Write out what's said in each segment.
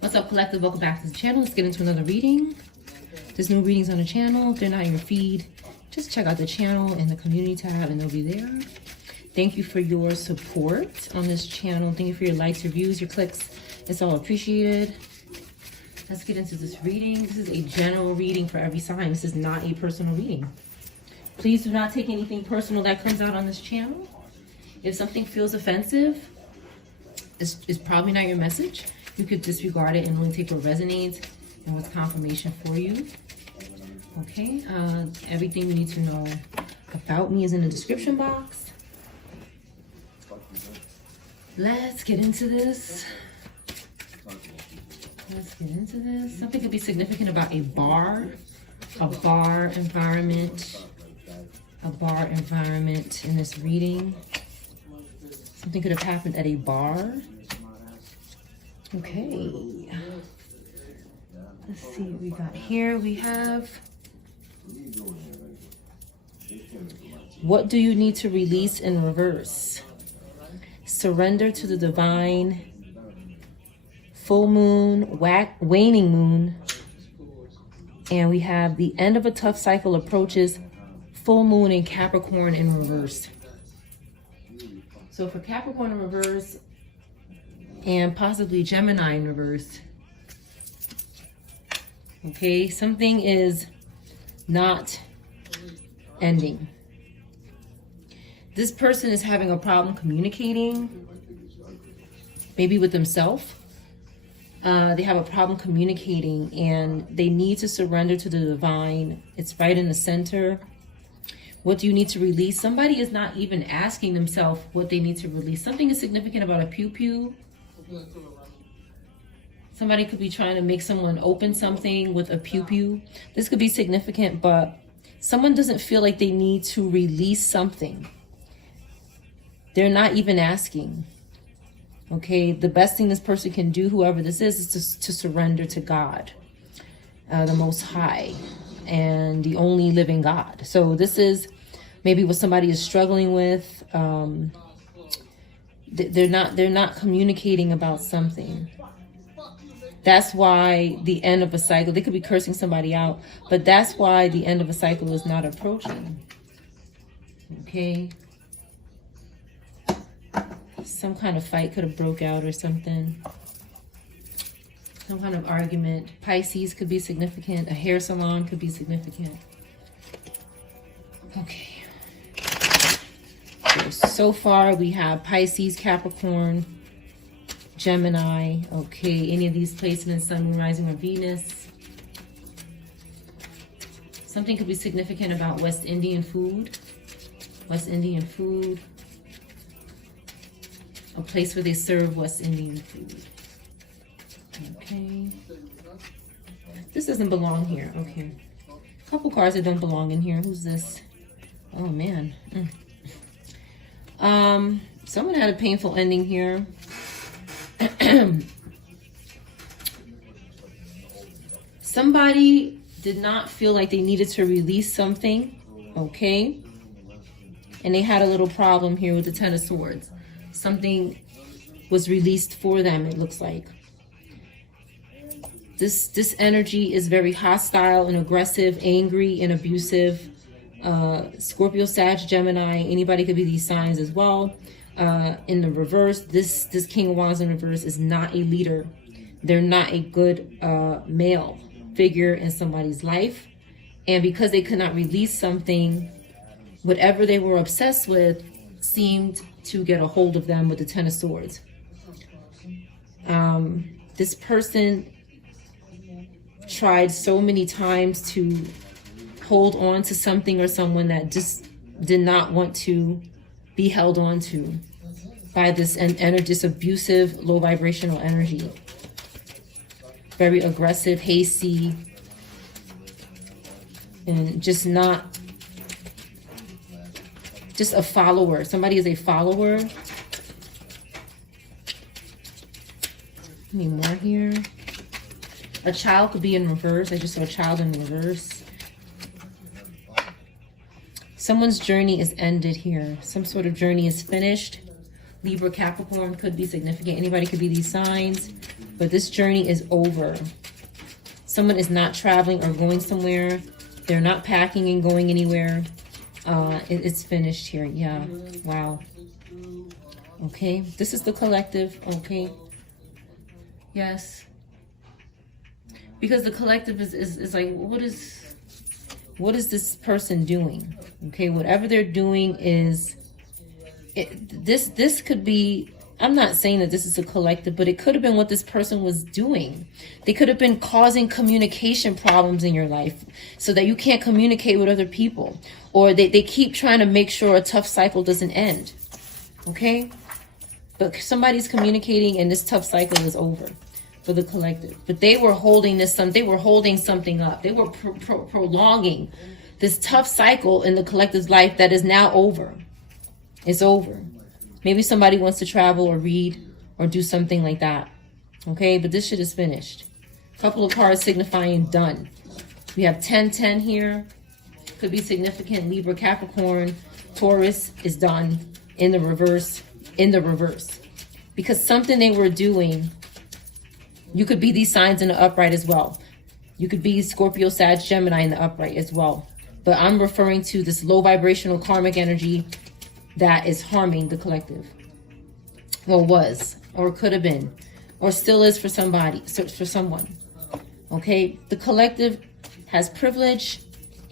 What's up, collective? Welcome back to the channel. Let's get into another reading. There's new readings on the channel. If they're not in your feed, just check out the channel in the community tab and they'll be there. Thank you for your support on this channel. Thank you for your likes, your views, your clicks. It's all appreciated. Let's get into this reading. This is a general reading for every sign. This is not a personal reading. Please do not take anything personal that comes out on this channel. If something feels offensive, it's probably not your message. You could disregard it and only take what resonates and what's confirmation for you. Okay, everything you need to know about me is in the description box. Let's get into this. Something could be significant about a bar environment. A bar environment in this reading. Something could have happened at a bar. Okay. Let's see what we got here. We have, what do you need to release in reverse? Surrender to the divine. Full moon, waning moon. And we have the end of a tough cycle approaches. Full moon in Capricorn in reverse. So for Capricorn in reverse and possibly Gemini in reverse. Okay, something is not ending. This person is having a problem communicating, maybe with themselves. They have a problem communicating and they need to surrender to the divine. It's right in the center. What do you need to release? Somebody is not even asking themselves what they need to release. Something is significant about a pew-pew. Somebody could be trying to make someone open something with a pew-pew. This could be significant, but someone doesn't feel like they need to release something. They're not even asking. Okay, the best thing this person can do, whoever this is to surrender to God, the Most High, and the only living God. So this is maybe what somebody is struggling with. They're not communicating about something. That's why the end of a cycle, they could be cursing somebody out, but that's why the end of a cycle is not approaching. Okay. Some kind of fight could have broke out or something. Some kind of argument. Pisces could be significant. A hair salon could be significant. Okay. So far we have Pisces, Capricorn, Gemini. Okay, any of these placements, Sun, Moon, Rising, or Venus. Something could be significant about West Indian food. West Indian food. A place where they serve West Indian food. Okay. This doesn't belong here. Okay. A couple cards that don't belong in here. Who's this? Oh, man. Someone had a painful ending here. Somebody did not feel like they needed to release something. Okay. And they had a little problem here with the Ten of Swords. Something was released for them, it looks like. This energy is very hostile and aggressive, angry and abusive. Scorpio, Sag, Gemini, anybody could be these signs as well. In the reverse, this King of Wands in reverse is not a leader. They're not a good male figure in somebody's life. And because they could not release something, whatever they were obsessed with seemed to get a hold of them with the Ten of Swords. This person tried so many times to hold on to something or someone that just did not want to be held on to by this this abusive, low vibrational energy. Very aggressive, hasty, and just a follower. Somebody is a follower. Any more here? A child could be in reverse. I just saw a child in reverse. Someone's journey is ended here. Some sort of journey is finished. Libra, Capricorn could be significant. Anybody could be these signs. But this journey is over. Someone is not traveling or going somewhere. They're not packing and going anywhere. It's finished here. Yeah. Wow. Okay. This is the collective. Okay. Yes. Because the collective is like, what is this person doing? Okay. Whatever they're doing is, this could be, I'm not saying that this is a collective, but it could have been what this person was doing. They could have been causing communication problems in your life so that you can't communicate with other people. Or they keep trying to make sure a tough cycle doesn't end. Okay? But somebody's communicating and this tough cycle is over for the collective. But they were holding they were holding something up. They were prolonging this tough cycle in the collective's life that is now over. It's over. Maybe somebody wants to travel or read or do something like that. Okay, but this shit is finished. Couple of cards signifying done. We have 10-10 here. Could be significant. Libra, Capricorn, Taurus is done in the reverse. In the reverse. Because something they were doing, you could be these signs in the upright as well. You could be Scorpio, Sag, Gemini in the upright as well. But I'm referring to this low vibrational karmic energy that is harming the collective. Or was, or could have been, or still is for somebody, for someone. Okay, the collective has privilege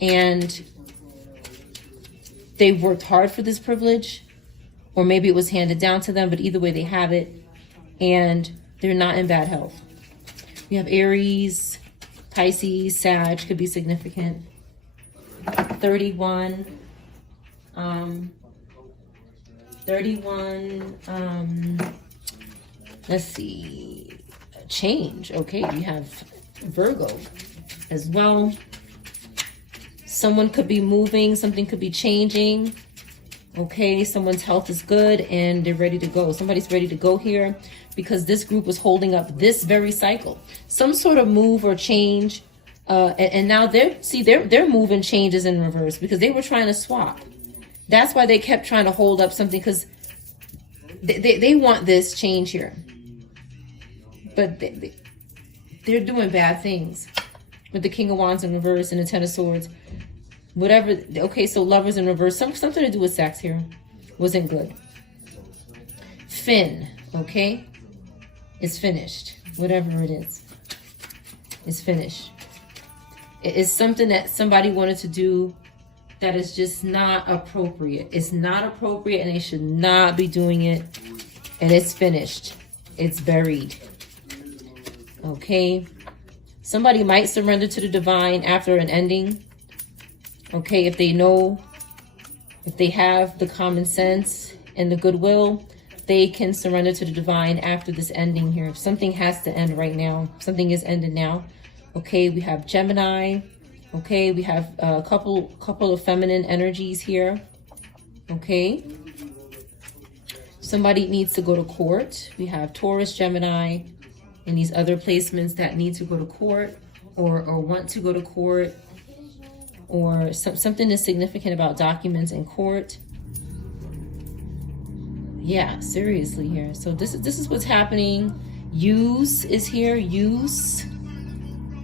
and they worked hard for this privilege, or maybe it was handed down to them, but either way they have it and they're not in bad health. We have Aries, Pisces, Sag could be significant. 31, 31, let's see, change. Okay, we have Virgo as well. Someone could be moving, something could be changing. Okay, someone's health is good and they're ready to go. Somebody's ready to go here because this group was holding up this very cycle. Some sort of move or change. And now their move and changes in reverse because they were trying to swap. That's why they kept trying to hold up something, because they want this change here. But they're doing bad things with the King of Wands in reverse and the Ten of Swords. Whatever. Okay, so Lovers in reverse. Something to do with sex here. Wasn't good. Finn, okay? It's finished. Whatever it is. It's finished. It's something that somebody wanted to do that is just not appropriate. It's not appropriate and they should not be doing it. And it's finished. It's buried. Okay. Somebody might surrender to the divine after an ending. Okay, if they know, if they have the common sense and the goodwill, they can surrender to the divine after this ending here. Something has to end right now. Something is ended now. Okay, we have Gemini. Okay, we have a couple of feminine energies here. Okay. Somebody needs to go to court. We have Taurus, Gemini, and these other placements that need to go to court or want to go to court, or something is significant about documents in court. Yeah, seriously here. So this is what's happening. Use is here. Use.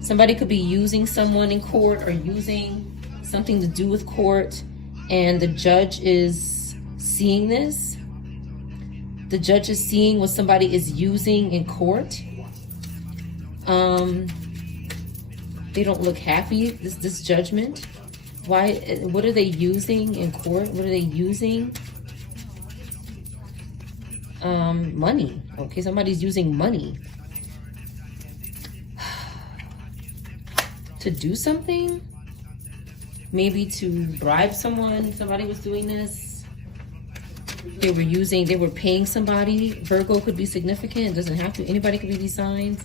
Somebody could be using someone in court or using something to do with court, and the judge is seeing this. The judge is seeing what somebody is using in court. They don't look happy, this judgment. Why? What are they using in court? What are they using? Money. Okay, somebody's using money to do something. Maybe to bribe someone. Somebody was doing this. They were paying somebody. Virgo could be significant. It doesn't have to. Anybody could be these signs.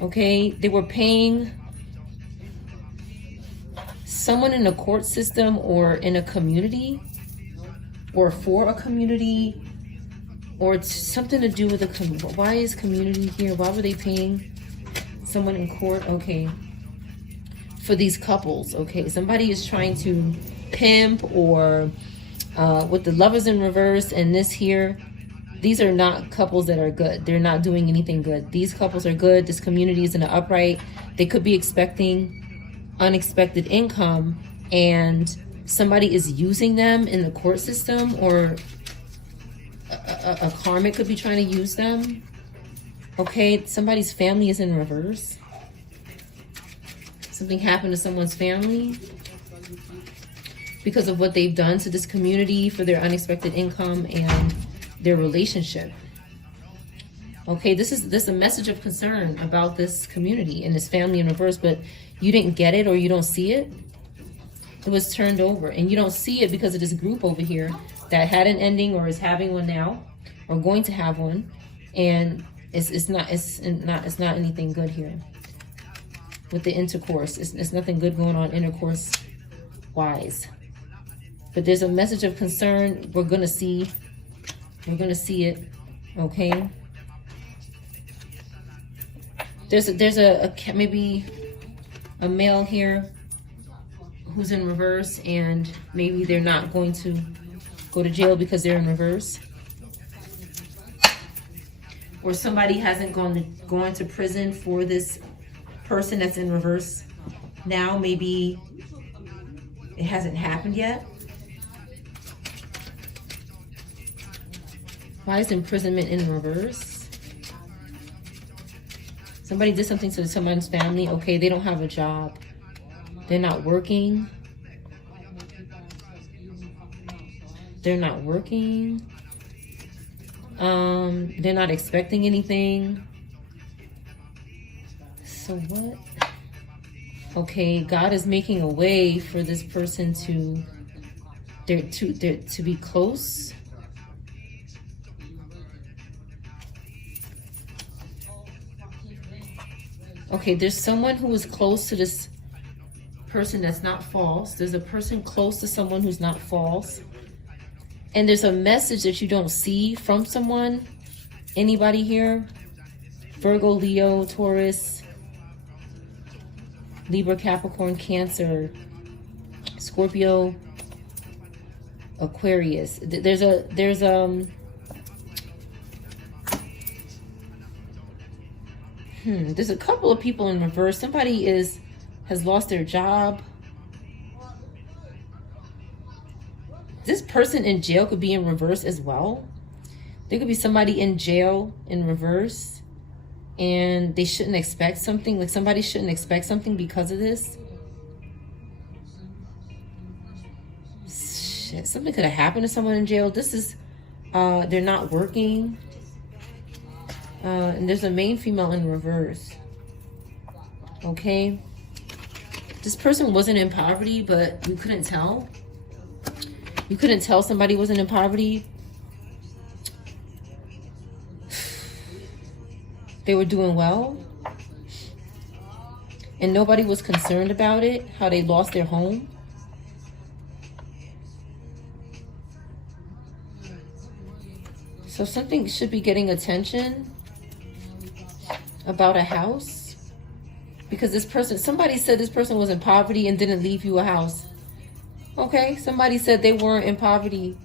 Okay, they were paying someone in a court system or in a community or for a community, or it's something to do with a community. Why is community here? Why were they paying someone in court? Okay, for these couples. Okay, somebody is trying to pimp, or with the Lovers in reverse and this here, These are not couples that are good. They're not doing anything good. These couples are good. This community is in the upright. They could be expecting unexpected income, and somebody is using them in the court system, or a karmic could be trying to use them. Okay, somebody's family is in reverse. Something happened to someone's family because of what they've done to this community for their unexpected income and their relationship. Okay, this is a message of concern about this community and this family in reverse, but you didn't get it, or you don't see it. It was turned over, and you don't see it because of this group over here that had an ending, or is having one now, or going to have one, and it's not anything good here with the intercourse. It's nothing good going on intercourse wise. But there's a message of concern. We're gonna see it. Okay. There's maybe a male here who's in reverse, and maybe they're not going to go to jail because they're in reverse. Or somebody hasn't gone to prison for this person that's in reverse now. Maybe it hasn't happened yet. Why is imprisonment in reverse? Somebody did something to someone's family. Okay, they don't have a job. They're not working. They're not working. They're not expecting anything. So what? Okay, God is making a way for this person to be close. Okay, there's someone who is close to this person that's not false. There's a person close to someone who's not false. And there's a message that you don't see from someone. Anybody here? Virgo, Leo, Taurus, Libra, Capricorn, Cancer, Scorpio, Aquarius. There's a couple of people in reverse. Somebody has lost their job. This person in jail could be in reverse as well. There could be somebody in jail in reverse, and they shouldn't expect something. Like, somebody shouldn't expect something because of this. Shit, something could have happened to someone in jail. This is, they're not working. And there's a main female in reverse. Okay. This person wasn't in poverty, but you couldn't tell. You couldn't tell somebody wasn't in poverty. They were doing well. And nobody was concerned about it, how they lost their home. So something should be getting attention about a house, because this person, somebody said this person was in poverty and didn't leave you a house. Okay, somebody said they weren't in poverty.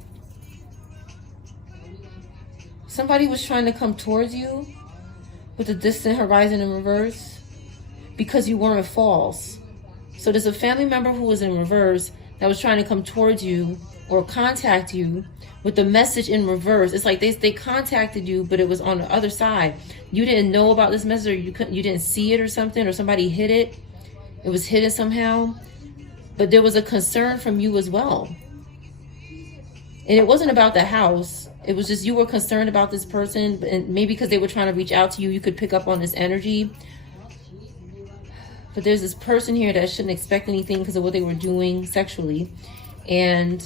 Somebody was trying to come towards you with the distant horizon in reverse because you weren't false. So there's a family member who was in reverse that was trying to come towards you or contact you with the message in reverse. It's like they contacted you, but it was on the other side. You didn't know about this message, or you didn't see it or something, or somebody hid it. It was hidden somehow. But there was a concern from you as well. And it wasn't about the house. It was just you were concerned about this person, and maybe because they were trying to reach out to you, you could pick up on this energy. But there's this person here that shouldn't expect anything because of what they were doing sexually. And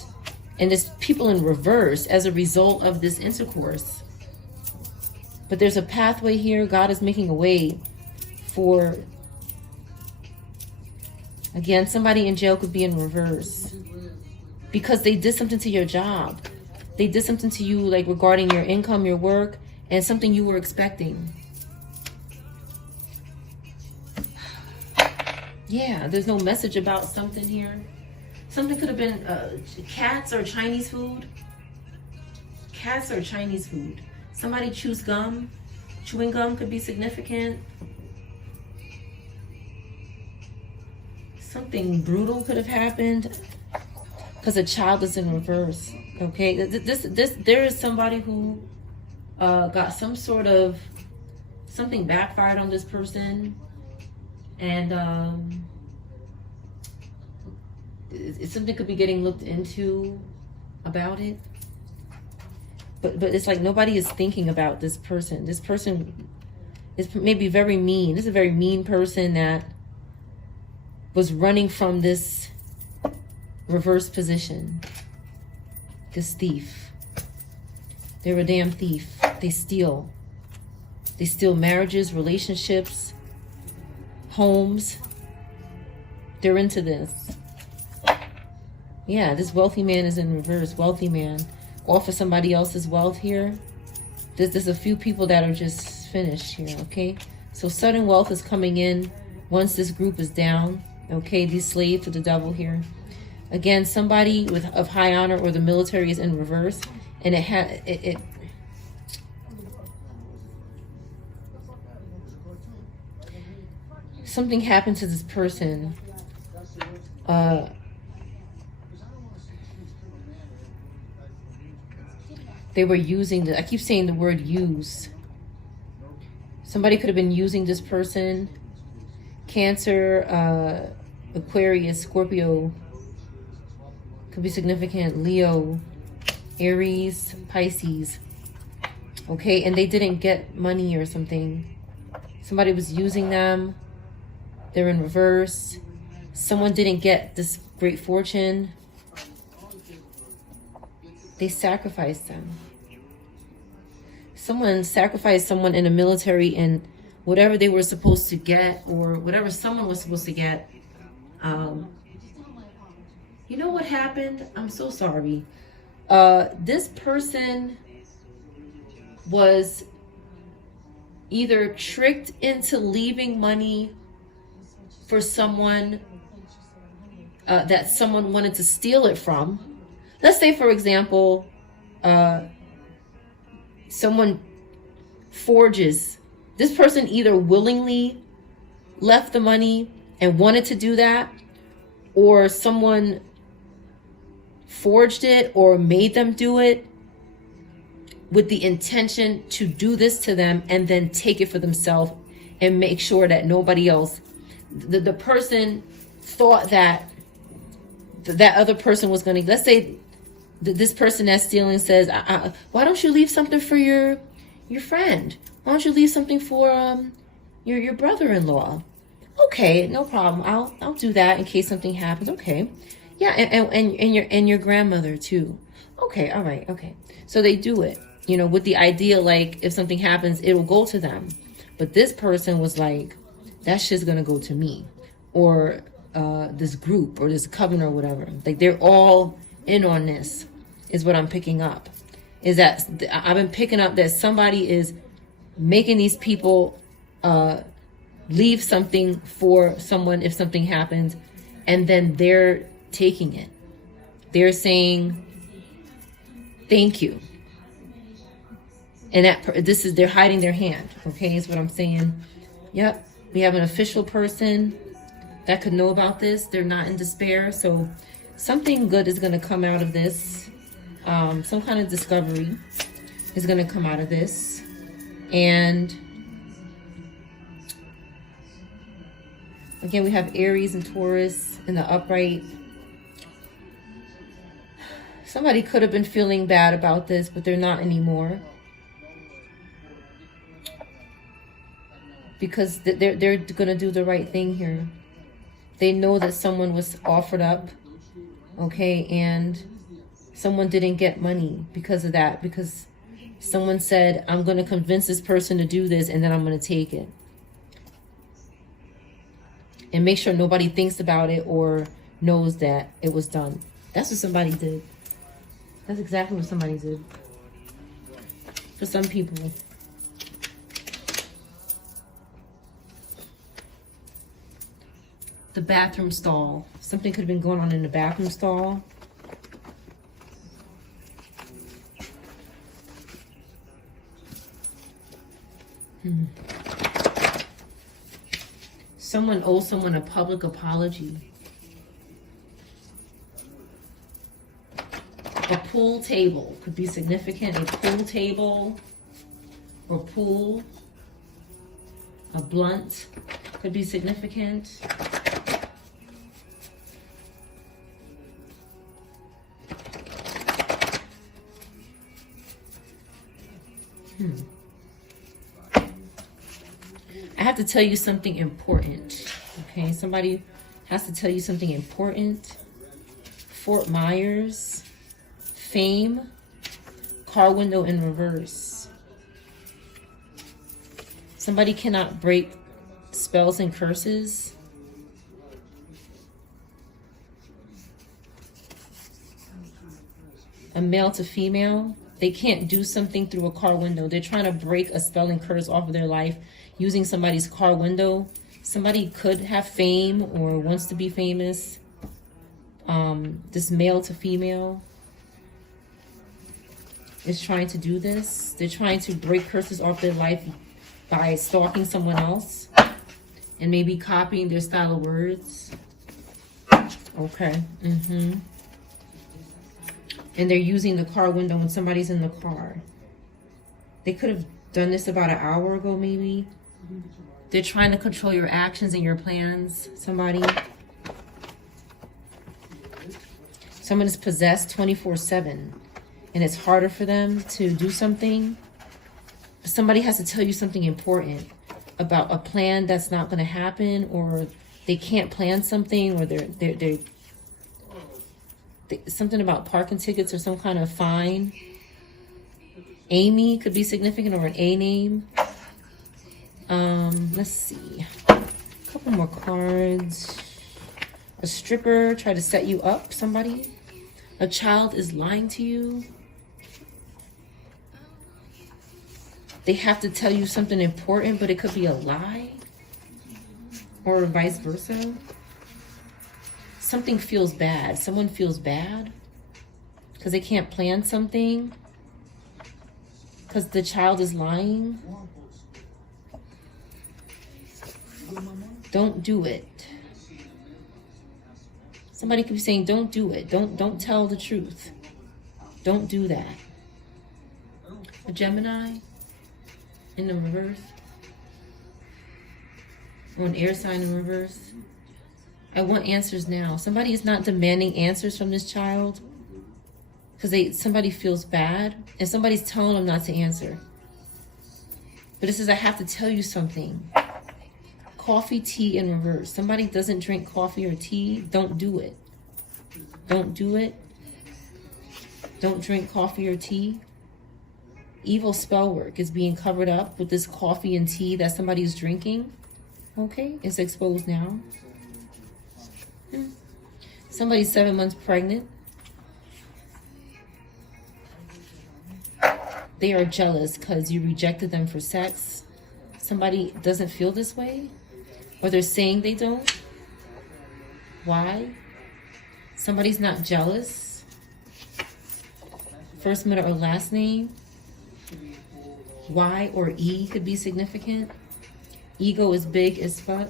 there's people in reverse as a result of this intercourse. But there's a pathway here. God is making a way for, again, somebody in jail could be in reverse because they did something to your job. They did something to you, like regarding your income, your work, and something you were expecting. Yeah, there's no message about something here. Something could have been cats or Chinese food. Cats or Chinese food. Somebody chews gum. Chewing gum could be significant. Something brutal could have happened because a child is in reverse. Okay, there is somebody who got some sort of something backfired on this person, and something could be getting looked into about it. But it's like nobody is thinking about this person. This person is maybe very mean. This is a very mean person that was running from this reverse position. This thief. They're a damn thief. They steal. They steal marriages, relationships, homes. They're into this. Yeah, this wealthy man is in reverse. Wealthy man. Offer somebody else's wealth here. There's a few people that are just finished here, okay? So sudden wealth is coming in once this group is down, okay? These slaves to the devil here. Again, somebody of high honor or the military is in reverse, and something happened to this person. They were using I keep saying the word use. Somebody could have been using this person. Cancer, Aquarius, Scorpio. Could be significant. Leo, Aries, Pisces. Okay, and they didn't get money or something. Somebody was using them. They're in reverse. Someone didn't get this great fortune. They sacrificed them. Someone sacrificed someone in the military, and whatever they were supposed to get, or whatever someone was supposed to get. You know what happened? I'm so sorry. This person was either tricked into leaving money for someone that someone wanted to steal it from. Let's say, for example, someone forges. This person either willingly left the money and wanted to do that, or someone forged it or made them do it with the intention to do this to them and then take it for themselves and make sure that nobody else, the person thought that that other person was going to, let's say this person that's stealing says, why don't you leave something for your friend? Why don't you leave something for your brother-in-law? Okay, no problem. I'll do that in case something happens. Okay. Yeah, and your grandmother too. Okay, all right, okay. So they do it, with the idea like if something happens, it'll go to them. But this person was like, that shit's gonna go to me, or this group or this coven or whatever. Like they're all in on this, is what I'm picking up. Is that I've been picking up that somebody is making these people leave something for someone if something happens, and then they're taking it. They're saying thank you, and they're hiding their hand. Okay, is what I'm saying. Yep, we have an official person that could know about this. They're not in despair, so something good is going to come out of this. Some kind of discovery is going to come out of this, and again, we have Aries and Taurus in the upright. Somebody could have been feeling bad about this, but they're not anymore. Because they're going to do the right thing here. They know that someone was offered up, okay, and someone didn't get money because of that. Because someone said, I'm going to convince this person to do this, and then I'm going to take it. And make sure nobody thinks about it or knows that it was done. That's what somebody did. That's exactly what somebody did. For some people. The bathroom stall. Something could have been going on in the bathroom stall. Someone owes someone a public apology. A pool table could be significant. A pool table or pool. A blunt could be significant. I have to tell you something important. Okay, somebody has to tell you something important. Fort Myers, fame, car window in reverse. Somebody cannot break spells and curses. A male to female. They can't do something through a car window. They're trying to break a spell and curse off of their life using somebody's car window. Somebody could have fame or wants to be famous. This male to female is trying to do this. They're trying to break curses off their life by stalking someone else and maybe copying their style of words. Okay. And they're using the car window when somebody's in the car. They could have done this about an hour ago, maybe. They're trying to control your actions and your plans. Somebody. Someone is possessed 24/7. And it's harder for them to do something. Somebody has to tell you something important about a plan that's not going to happen, or they can't plan something, or they're something about parking tickets or some kind of fine. Amy could be significant, or an A name. Let's see. A couple more cards. A stripper tried to set you up, somebody. A child is lying to you. They have to tell you something important, but it could be a lie. Or vice versa. Something feels bad. Someone feels bad because they can't plan something because the child is lying. Don't do it. Somebody could be saying, don't do it. Don't tell the truth. Don't do that. A Gemini in the reverse. Or an air sign in reverse. I want answers now. Somebody is not demanding answers from this child because somebody feels bad and somebody's telling them not to answer. But it says, I have to tell you something. Coffee, tea in reverse. Somebody doesn't drink coffee or tea. Don't do it. Don't do it. Don't drink coffee or tea. Evil spell work is being covered up with this coffee and tea that somebody is drinking. Okay, it's exposed now. Somebody's 7 months pregnant. They are jealous because you rejected them for sex. Somebody doesn't feel this way, or they're saying they don't. Why? Somebody's not jealous. First, middle, or last name. Y or E could be significant. Ego is big as fuck.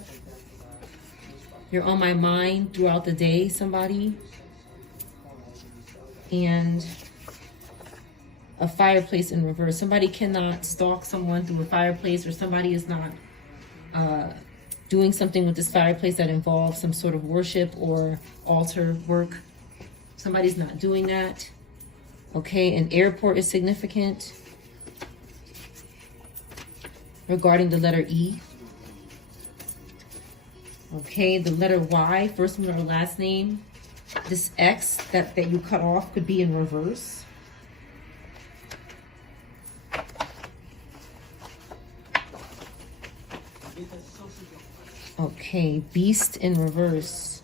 You're on my mind throughout the day, somebody. And a fireplace in reverse. Somebody cannot stalk someone through a fireplace, or somebody is not doing something with this fireplace that involves some sort of worship or altar work. Somebody's not doing that. Okay, an airport is significant regarding the letter E. Okay, the letter Y, first one or last name. This X that you cut off could be in reverse. Okay, beast in reverse.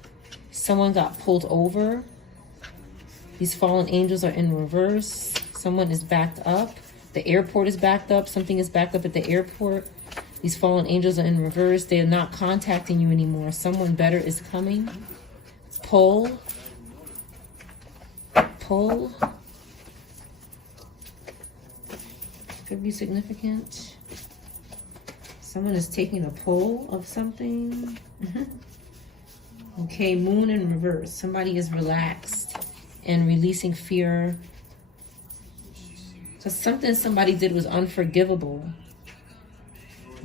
Someone got pulled over. These fallen angels are in reverse. Someone is backed up. The airport is backed up. Something is backed up at the airport. These fallen angels are in reverse. They are not contacting you anymore. Someone better is coming. Pull. Pull. Could be significant. Someone is taking a pull of something. Okay, moon in reverse. Somebody is relaxed and releasing fear. So something somebody did was unforgivable.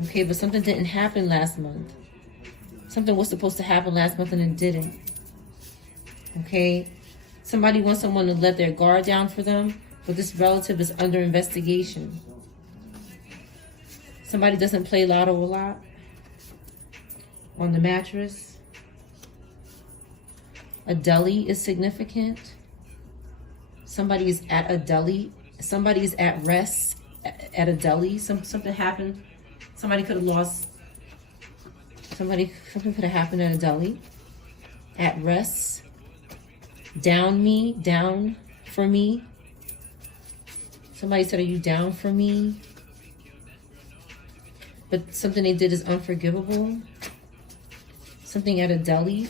Okay, but something didn't happen last month. Something was supposed to happen last month and it didn't. Okay, somebody wants someone to let their guard down for them, but this relative is under investigation. Somebody doesn't play lotto a lot. On the mattress. A deli is significant. Somebody is at a deli. Somebody is at rest at a deli. Something happened. Somebody could have lost. Something could have happened at a deli. At rest. Down for me. Somebody said, are you down for me? But something they did is unforgivable. Something at a deli.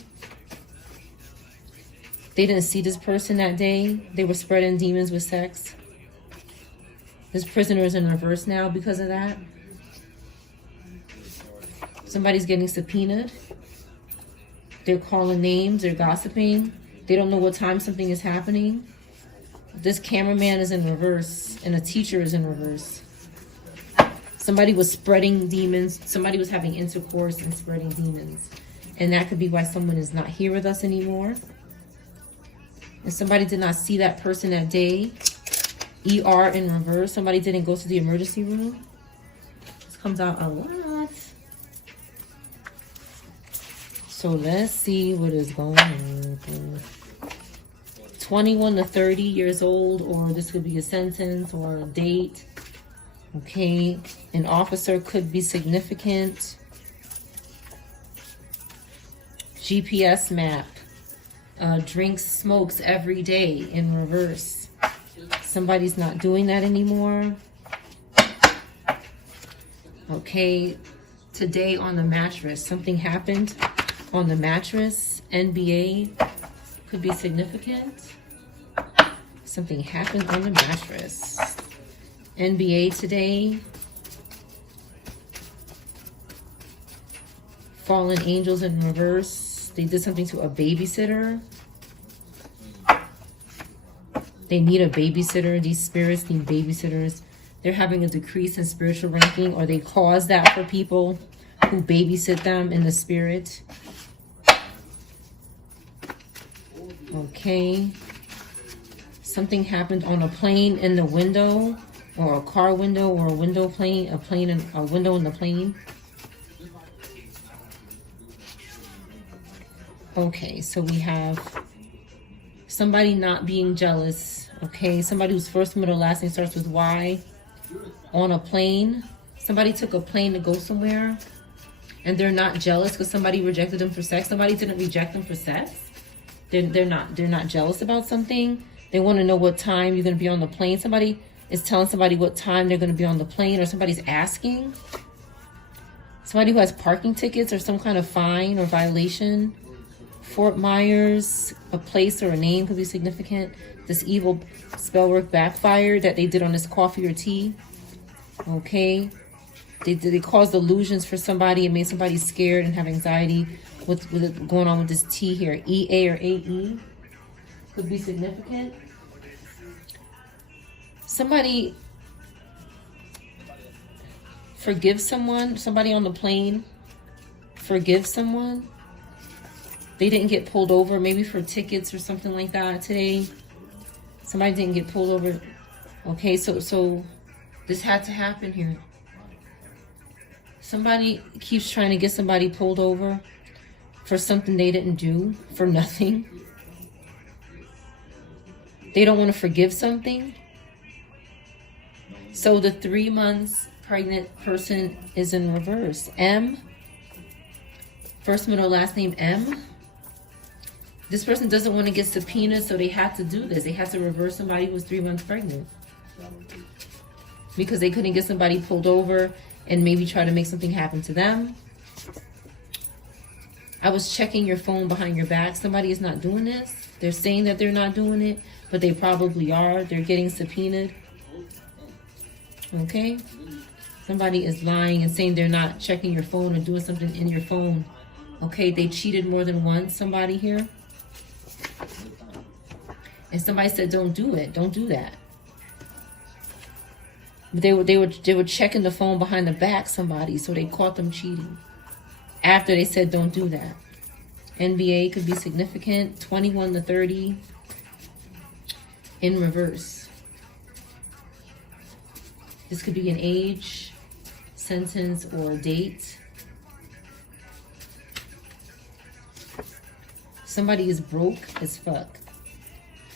They didn't see this person that day. They were spreading demons with sex. This prisoner is in reverse now because of that. Somebody's getting subpoenaed. They're calling names. They're gossiping. They don't know what time something is happening. This cameraman is in reverse and a teacher is in reverse. Somebody was spreading demons. Somebody was having intercourse and spreading demons. And that could be why someone is not here with us anymore. And somebody did not see that person that day. ER in reverse. Somebody didn't go to the emergency room. This comes out a lot. So let's see what is going on. 21 to 30 years old, or this could be a sentence or a date. Okay, an officer could be significant. GPS map. Drinks, smokes every day in reverse. Somebody's not doing that anymore. Okay, today on the mattress. Something happened on the mattress. NBA could be significant. Something happened on the mattress. NBA today. Fallen angels in reverse. They did something to a babysitter. They need a babysitter. These spirits need babysitters. They're having a decrease in spiritual ranking, or they cause that for people who babysit them in the spirit. Okay. Something happened on a plane in the window, or a car window, or a window plane, a window in the plane. Okay, so we have somebody not being jealous. Okay, somebody whose first, middle, last name starts with Y. On a plane. Somebody took a plane to go somewhere, and they're not jealous because somebody rejected them for sex. Somebody didn't reject them for sex. They're not jealous about something. They want to know what time you're going to be on the plane. Somebody is telling somebody what time they're going to be on the plane, or somebody's asking. Somebody who has parking tickets or some kind of fine or violation. Fort Myers, a place or a name could be significant. This evil spell work backfired that they did on this coffee or tea. Okay. They caused illusions for somebody and made somebody scared and have anxiety. What's going on with this T here? EA or AE could be significant. Somebody forgives someone. Somebody on the plane forgives someone. They didn't get pulled over, maybe for tickets or something like that today. Somebody didn't get pulled over. Okay, so this had to happen here. Somebody keeps trying to get somebody pulled over for something they didn't do, for nothing. They don't want to forgive something. So the 3 months pregnant person is in reverse. M, first, middle, last name M. This person doesn't want to get subpoenaed, so they had to do this. They had to reverse somebody who was 3 months pregnant. Because they couldn't get somebody pulled over and maybe try to make something happen to them. I was checking your phone behind your back. Somebody is not doing this. They're saying that they're not doing it, but they probably are. They're getting subpoenaed. Okay? Somebody is lying and saying they're not checking your phone or doing something in your phone. Okay, they cheated more than once, somebody here. And somebody said, don't do it. Don't do that. But they were checking the phone behind the back, somebody, so they caught them cheating. After they said, don't do that. NBA could be significant. 21 to 30 in reverse. This could be an age, sentence, or date. Somebody is broke as fuck.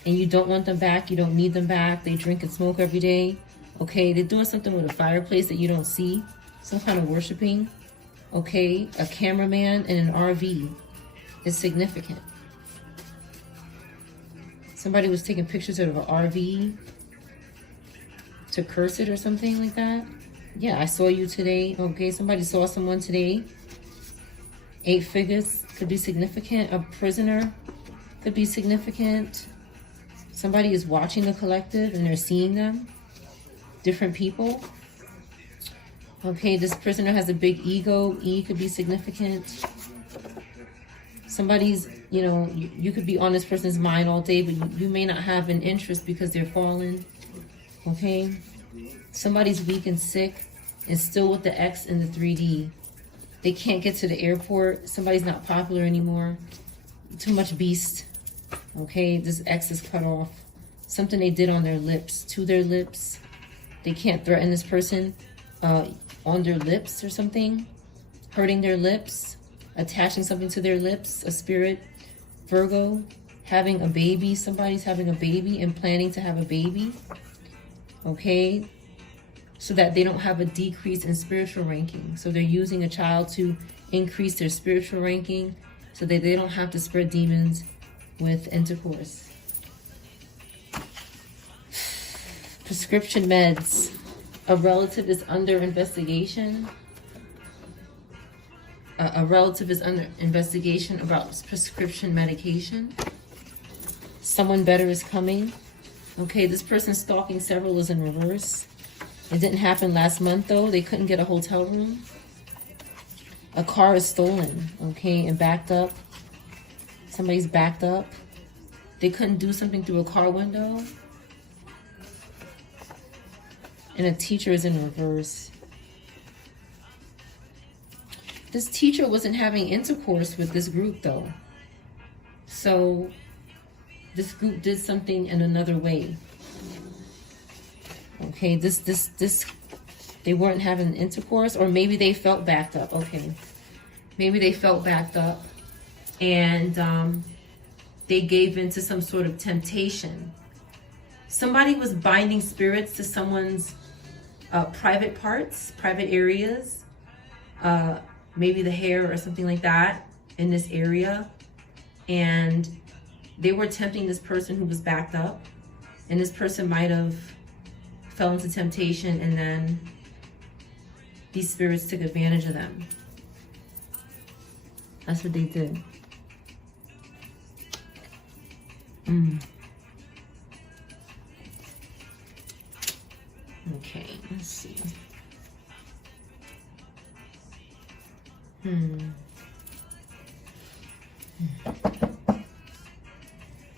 And you don't want them back. You don't need them back. They drink and smoke every day. Okay, they're doing something with a fireplace that you don't see. Some kind of worshiping. Okay, a cameraman in an RV is significant. Somebody was taking pictures of an RV to curse it or something like that. Yeah, I saw you today. Okay, somebody saw someone today. 8 figures could be significant. A prisoner could be significant. Somebody is watching the collective and they're seeing them. Different people. Okay, this prisoner has a big ego. E could be significant. Somebody's, you could be on this person's mind all day, but you may not have an interest because they're fallen. Okay? Somebody's weak and sick and still with the X and the 3D. They can't get to the airport. Somebody's not popular anymore. Too much beast. Okay? This X is cut off. Something they did on their lips, to their lips. They can't threaten this person on their lips or something. Hurting their lips. Attaching something to their lips. A spirit. Virgo. Having a baby. Somebody's having a baby and planning to have a baby. Okay? So that they don't have a decrease in spiritual ranking. So they're using a child to increase their spiritual ranking so that they don't have to spread demons with intercourse. Prescription meds. A relative is under investigation. A relative is under investigation about prescription medication. Someone better is coming. Okay, this person stalking several is in reverse. It didn't happen last month though. They couldn't get a hotel room. A car is stolen, okay, and backed up. Somebody's backed up. They couldn't do something through a car window. And a teacher is in reverse. This teacher wasn't having intercourse with this group though. So this group did something in another way. Okay, they weren't having intercourse, or maybe they felt backed up. Okay, maybe they felt backed up and they gave in to some sort of temptation. Somebody was binding spirits to someone's private parts, private areas, maybe the hair or something like that in this area. And they were tempting this person who was backed up. And this person might have fell into temptation and then these spirits took advantage of them. That's what they did. Okay, let's see.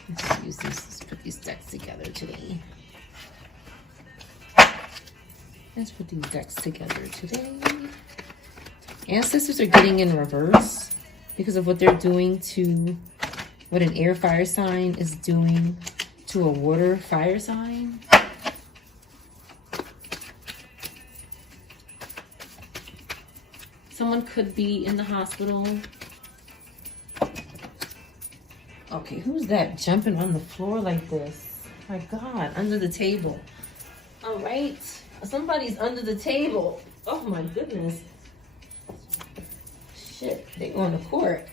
Let's use this. Let's put these decks together today. Let's put these decks together today. Ancestors are getting in reverse because of what they're doing to what an air fire sign is doing to a water fire sign. Someone could be in the hospital. Okay, who's that jumping on the floor like this? My God, under the table. All right, somebody's under the table. Oh my goodness. Shit, they going to court.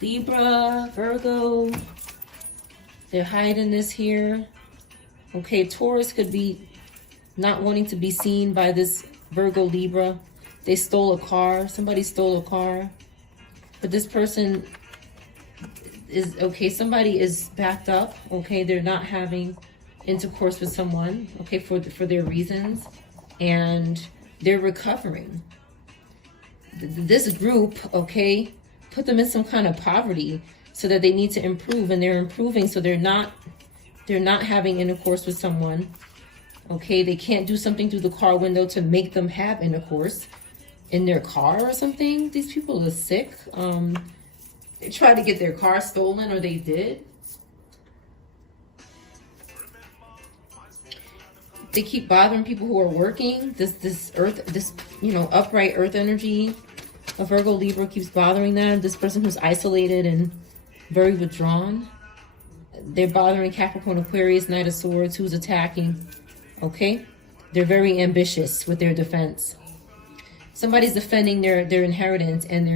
Libra, Virgo, they're hiding this here. Okay, Taurus could be not wanting to be seen by this Virgo, Libra. They stole a car. Somebody stole a car. But this person is, okay, somebody is backed up. Okay, they're not having intercourse with someone, okay, for their reasons. and they're recovering. This group, okay, put them in some kind of poverty so that they need to improve, and they're improving, so they're not having intercourse with someone. Okay, they can't do something through the car window to make them have intercourse in their car or something. These people are sick. They tried to get their car stolen, or they did. They keep bothering people who are working. This upright earth energy of Virgo Libra keeps bothering them. This person who's isolated and very withdrawn. They're bothering Capricorn, Aquarius, Knight of Swords, who's attacking. Okay? They're very ambitious with their defense. Somebody's defending their inheritance and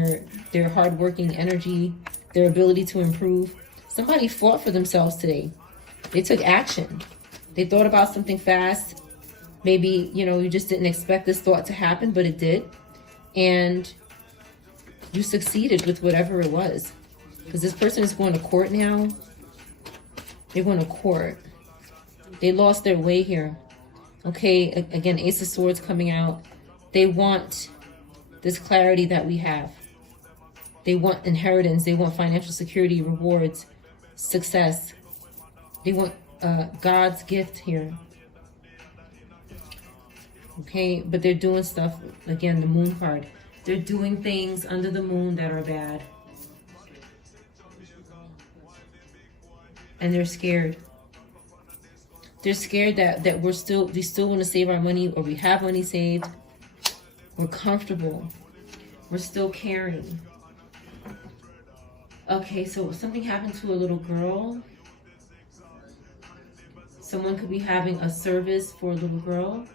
their hardworking energy, their ability to improve. Somebody fought for themselves today. They took action. They thought about something fast. Maybe, you just didn't expect this thought to happen, but it did. And you succeeded with whatever it was. Because this person is going to court now. They're going to court. They lost their way here. Okay, again, Ace of Swords coming out. They want this clarity that we have. They want inheritance. They want financial security, rewards, success. They want God's gift here. Okay, but they're doing stuff, again, the moon card. They're doing things under the moon that are bad. And they're scared. They're scared that we still want to save our money, or we have money saved. We're comfortable. We're still caring. Okay, so something happened to a little girl. Someone could be having a service for a little girl.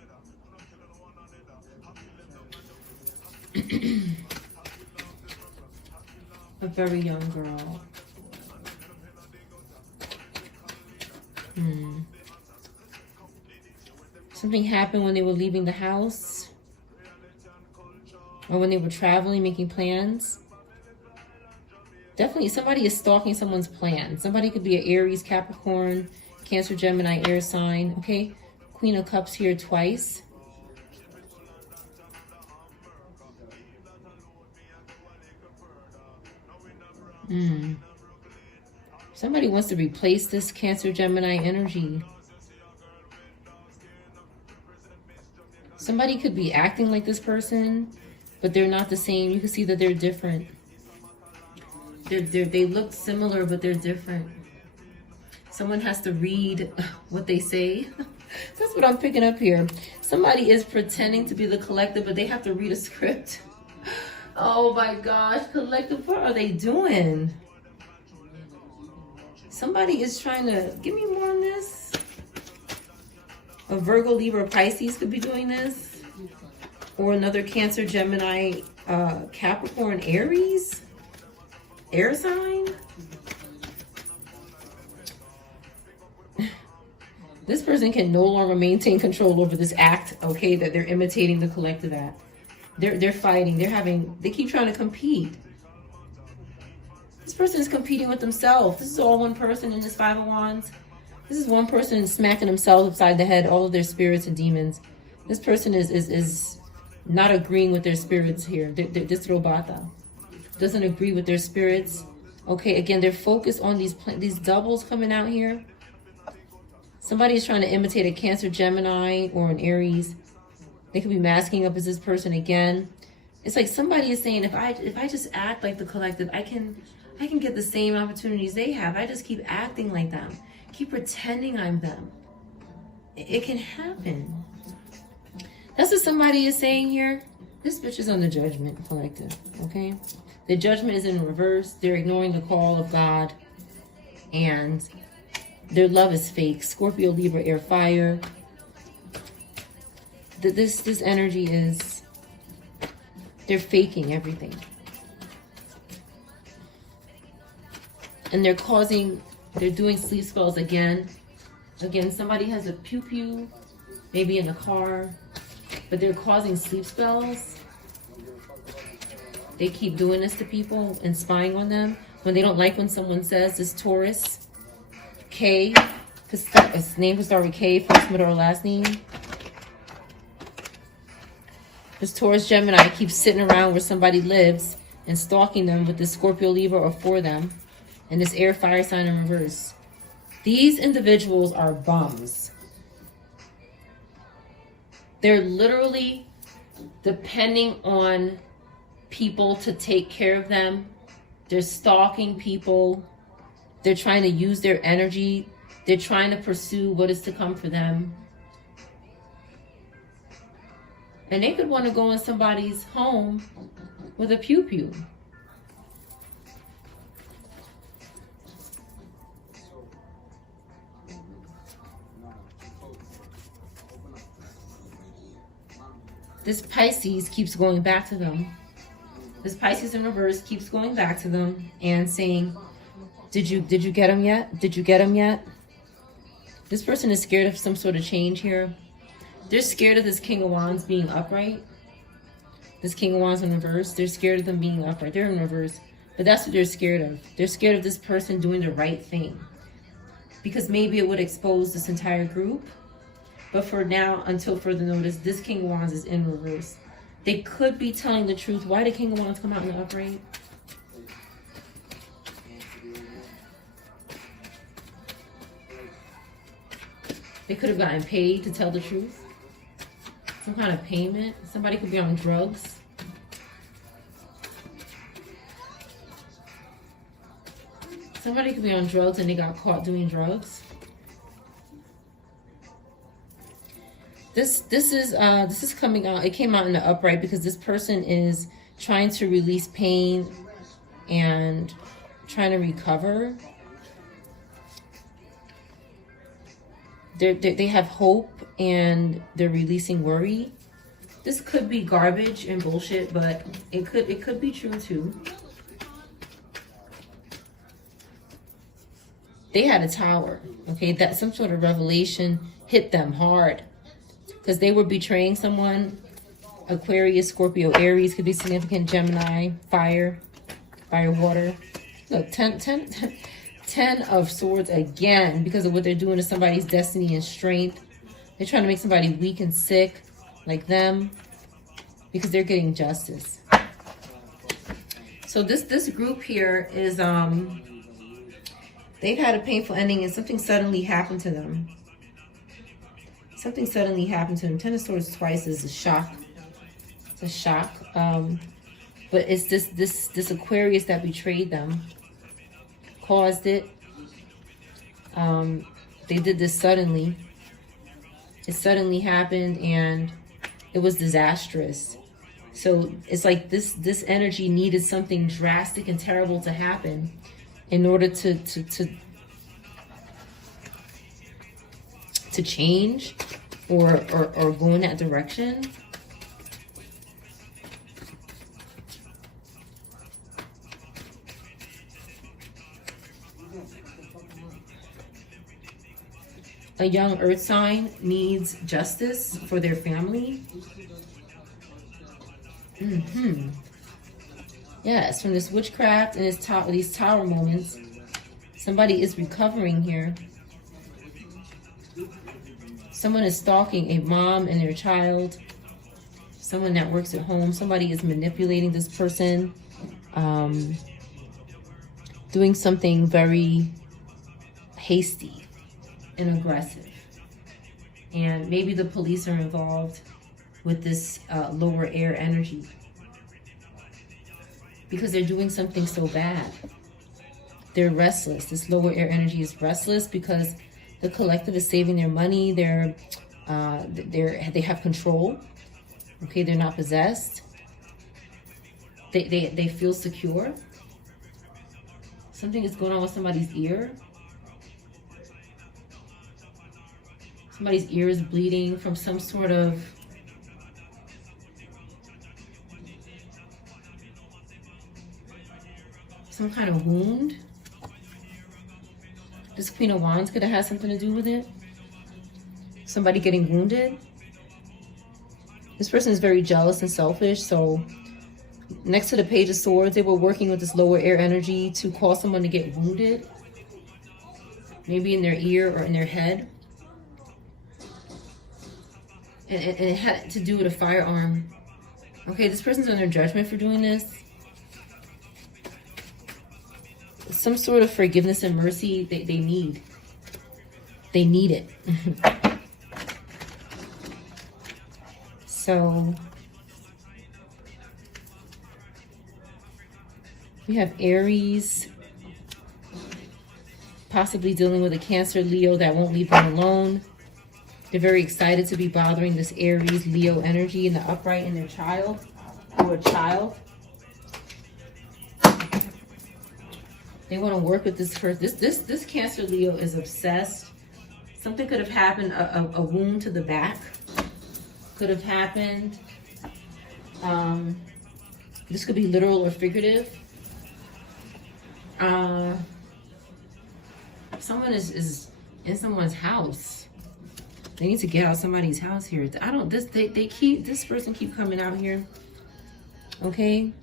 A very young girl. Something happened when they were leaving the house, or when they were traveling, making plans. Definitely somebody is stalking someone's plan. Somebody could be an Aries, Capricorn, Cancer, Gemini, air sign. Okay, Queen of Cups here twice. Somebody wants to replace this Cancer, Gemini energy. Somebody could be acting like this person, but they're not the same. You can see that they're different. They look similar, but they're different. Someone has to read what they say. That's what I'm picking up here. Somebody is pretending to be the collective, but they have to read a script. Oh my gosh, collective, what are they doing? Somebody is trying to, give me more on this. A Virgo, Libra, Pisces could be doing this. Or another Cancer, Gemini, Capricorn, Aries. Air sign. This person can no longer maintain control over this act, okay, that they're imitating the collective act. They're fighting. They keep trying to compete. This person is competing with themselves. This is all one person in this Five of Wands. This is one person smacking themselves upside the head, all of their spirits and demons. This person is not agreeing with their spirits here. This Robata doesn't agree with their spirits. Okay, again, they're focused on these doubles coming out here. Somebody's trying to imitate a Cancer, Gemini, or an Aries. They could be masking up as this person again. It's like somebody is saying, if I just act like the collective, I can get the same opportunities they have. I just keep acting like them. Keep pretending I'm them. It can happen. That's what somebody is saying here. This bitch is on the Judgment collective, okay? The Judgment is in reverse. They're ignoring the call of God. And their love is fake. Scorpio, Libra, air, fire. This energy is, they're faking everything. And they're doing sleep spells again. Again, somebody has a pew-pew, maybe in the car, but they're causing sleep spells. They keep doing this to people and spying on them. When they don't like when someone says this Taurus, K, his name will start with K, first, middle, or last name. This Taurus Gemini keeps sitting around where somebody lives and stalking them with this Scorpio, Libra, or for them. And this air fire sign in reverse. These individuals are bums. They're literally depending on people to take care of them. They're stalking people. They're trying to use their energy. They're trying to pursue what is to come for them. And they could want to go in somebody's home with a pew-pew. This Pisces keeps going back to them. This Pisces in reverse keeps going back to them and saying, did you get him yet? Did you get him yet? This person is scared of some sort of change here. They're scared of this King of Wands being upright. This King of Wands in reverse. They're scared of them being upright. They're in reverse. But that's what they're scared of. They're scared of this person doing the right thing. Because maybe it would expose this entire group. But for now, until further notice, this King of Wands is in reverse. They could be telling the truth. Why did King of Wands come out in the upright? They could have gotten paid to tell the truth. Some kind of payment. Somebody could be on drugs. Somebody could be on drugs and they got caught doing drugs. This is coming out. It came out in the upright because this person is trying to release pain and trying to recover. They have hope and they're releasing worry. This could be garbage and bullshit, but it could be true too. They had a tower, okay? That some sort of revelation hit them hard because they were betraying someone. Aquarius, Scorpio, Aries could be significant. Gemini, fire, water. Look, 10 of swords again because of what they're doing to somebody's destiny and strength. They're trying to make somebody weak and sick like them because they're getting justice. So this group here is they've had a painful ending and something suddenly happened to them. Something suddenly happened to them. 10 of Swords twice is a shock. It's a shock. But it's this Aquarius that betrayed them. Caused it. They did this suddenly. It suddenly happened and it was disastrous. So it's like this energy needed something drastic and terrible to happen in order to change or go in that direction. A young earth sign needs justice for their family. Yes, from this witchcraft and these tower moments, somebody is recovering here. Someone is stalking a mom and their child. Someone that works at home. Somebody is manipulating this person. Doing something very hasty and aggressive. And maybe the police are involved with this lower air energy. Because they're doing something so bad. They're restless. This lower air energy is restless because the collective is saving their money. They have control. Okay, they're not possessed. They feel secure. Something is going on with somebody's ear. Somebody's ear is bleeding from some sort of some kind of wound. This Queen of Wands could have had something to do with it. Somebody getting wounded. This person is very jealous and selfish. So next to the Page of Swords, they were working with this lower air energy to cause someone to get wounded. Maybe in their ear or in their head. And it had to do with a firearm Okay, this person's under judgment for doing this. Some sort of forgiveness and mercy they need. They need it. So we have Aries, possibly dealing with a Cancer, Leo that won't leave them alone. They're very excited to be bothering this Aries, Leo energy in the upright in their child, or a child. They want to work with this person. This Cancer, Leo is obsessed. Something could have happened, a wound to the back could have happened. This could be literal or figurative. Someone is in someone's house. They need to get out somebody's house here. This person keep coming out here. Okay.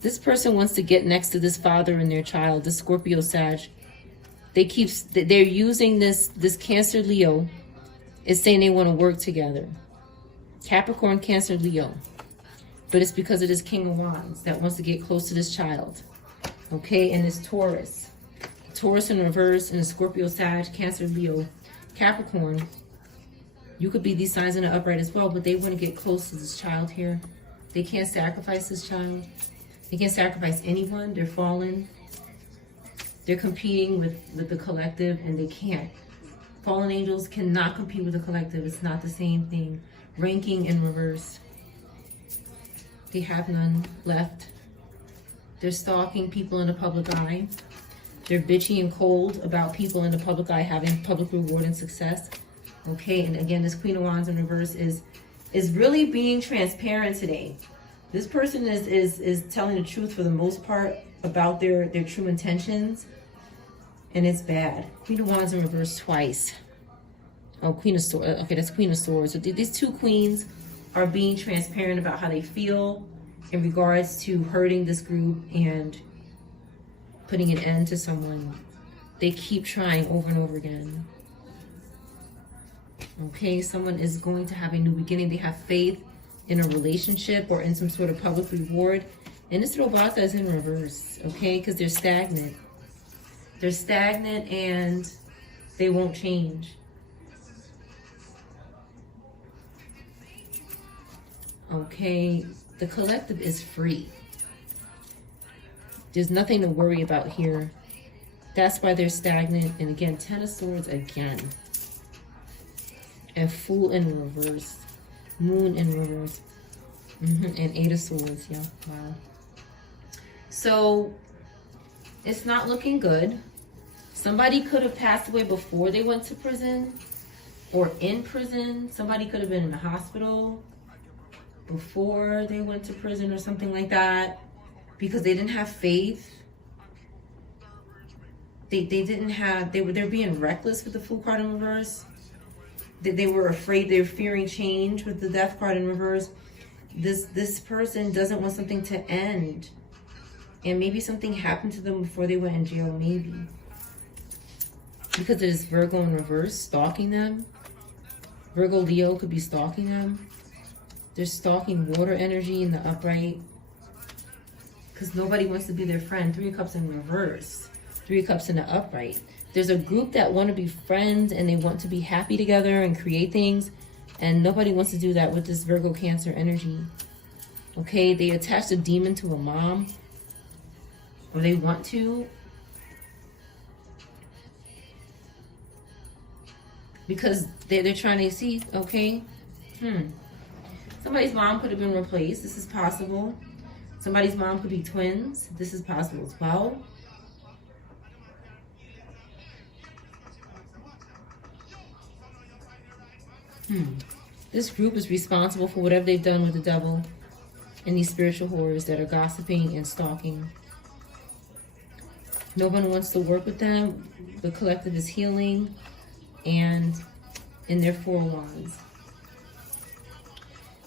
This person wants to get next to this father and their child, the Scorpio Sag. They're using this Cancer Leo is saying they want to work together. Capricorn, Cancer, Leo. But it's because of this King of Wands that wants to get close to this child. Okay, and this Taurus. Taurus in reverse and a Scorpio, Sag, Cancer, Leo, Capricorn. You could be these signs in the upright as well, but they want to get close to this child here. They can't sacrifice this child. They can't sacrifice anyone. They're fallen. They're competing with the collective, and they can't. Fallen angels cannot compete with the collective. It's not the same thing. Ranking in reverse. They have none left. They're stalking people in the public eye. They're bitchy and cold about people in the public eye having public reward and success. Okay, and again, this Queen of Wands in reverse is really being transparent today. This person is telling the truth for the most part about their true intentions, and it's bad. Queen of Wands in reverse twice. Oh, Queen of Swords. Okay, that's Queen of Swords. So these two queens are being transparent about how they feel in regards to hurting this group and putting an end to someone. They keep trying over and over again. Okay, someone is going to have a new beginning. They have faith in a relationship or in some sort of public reward. And this Robata is in reverse, okay, because they're stagnant. They're stagnant and they won't change. Okay, the collective is free. There's nothing to worry about here. That's why they're stagnant. And again, Ten of Swords again. And Fool in reverse. Moon in reverse. And Eight of Swords. Yeah, wow. So, it's not looking good. Somebody could have passed away before they went to prison. Or in prison. Somebody could have been in the hospital before they went to prison or something like that. Because they didn't have faith. They didn't have, they're being reckless with the Fool card in reverse. They were afraid, they were fearing change with the Death card in reverse. This person doesn't want something to end. And maybe something happened to them before they went in jail, maybe. Because there's Virgo in reverse stalking them. Virgo, Leo could be stalking them. They're stalking water energy in the upright. Because nobody wants to be their friend. Three of Cups in reverse. Three of Cups in the upright. There's a group that want to be friends and they want to be happy together and create things. And nobody wants to do that with this Virgo Cancer energy. Okay, they attach a demon to a mom. Or they want to. Because they're trying to see, okay. Somebody's mom could have been replaced. This is possible. Somebody's mom could be twins. This is possible as well. This group is responsible for whatever they've done with the devil and these spiritual horrors that are gossiping and stalking. No one wants to work with them. The collective is healing and in their Four of Wands.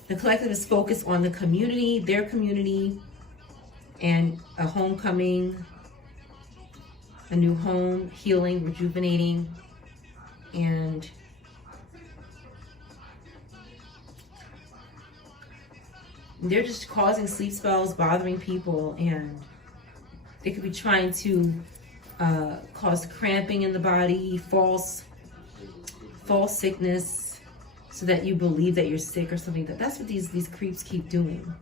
The collective is focused on the community, their community, and a homecoming, a new home, healing, rejuvenating, and They're just causing sleep spells, bothering people, and they could be trying to cause cramping in the body, false sickness, so that you believe that you're sick or something. That's what these creeps keep doing.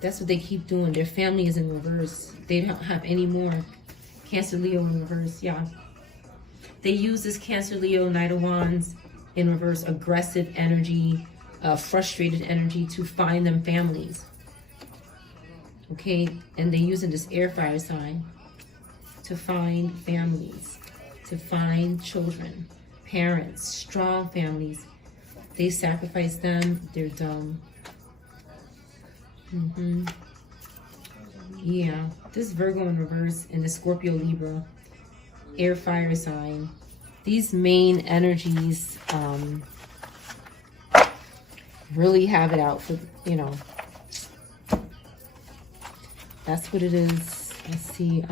That's what they keep doing. Their family is in reverse. They don't have any more. Cancer, Leo in reverse, yeah. They use this Cancer, Leo, Knight of Wands in reverse, aggressive energy, frustrated energy to find them families. Okay, and they use this air fire sign to find families, to find children, parents, strong families. They sacrifice them. They're dumb. Yeah, this Virgo in reverse and the Scorpio, Libra, air fire sign. These main energies really have it out for, you know. That's what it is. Let's see.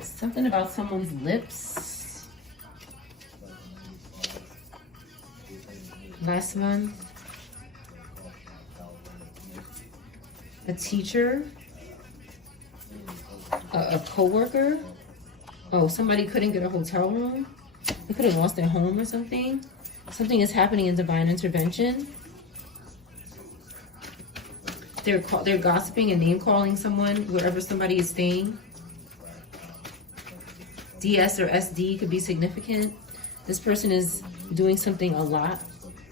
Something about someone's lips. Last month. A teacher. A co-worker. Oh, somebody couldn't get a hotel room. They could have lost their home or something. Something is happening in divine intervention. They're gossiping and name calling someone wherever somebody is staying. DS or SD could be significant. This person is doing something a lot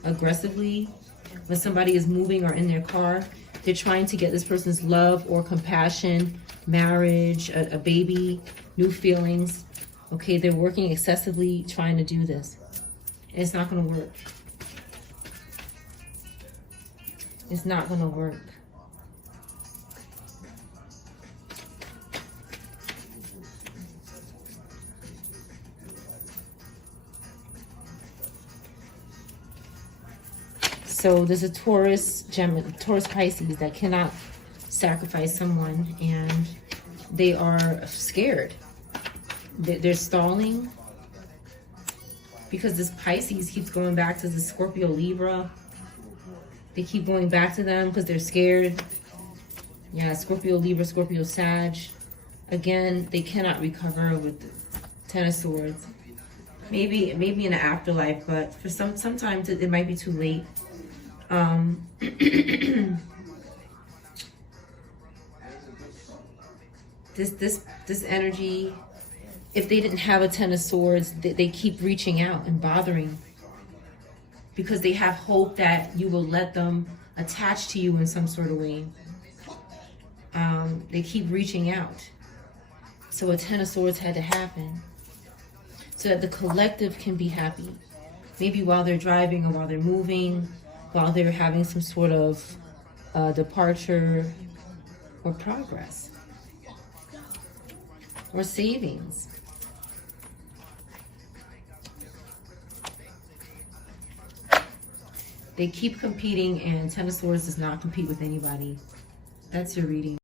aggressively. When somebody is moving or in their car, they're trying to get this person's love or compassion, marriage, a baby, new feelings. Okay, they're working excessively trying to do this. And it's not going to work. It's not going to work. So there's a Taurus Pisces that cannot sacrifice someone, and they are scared. They're stalling because this Pisces keeps going back to the Scorpio, Libra. They keep going back to them because they're scared. Yeah, Scorpio, Libra, Scorpio, Sag. Again, they cannot recover with the Ten of Swords. Maybe in the afterlife, but for sometimes it might be too late. This energy, if they didn't have a Ten of Swords, they keep reaching out and bothering because they have hope that you will let them attach to you in some sort of way. They keep reaching out. So a Ten of Swords had to happen so that the collective can be happy. Maybe while they're driving or while they're moving, while they're having some sort of departure or progress or savings. They keep competing, and Ten of Swords does not compete with anybody. That's your reading.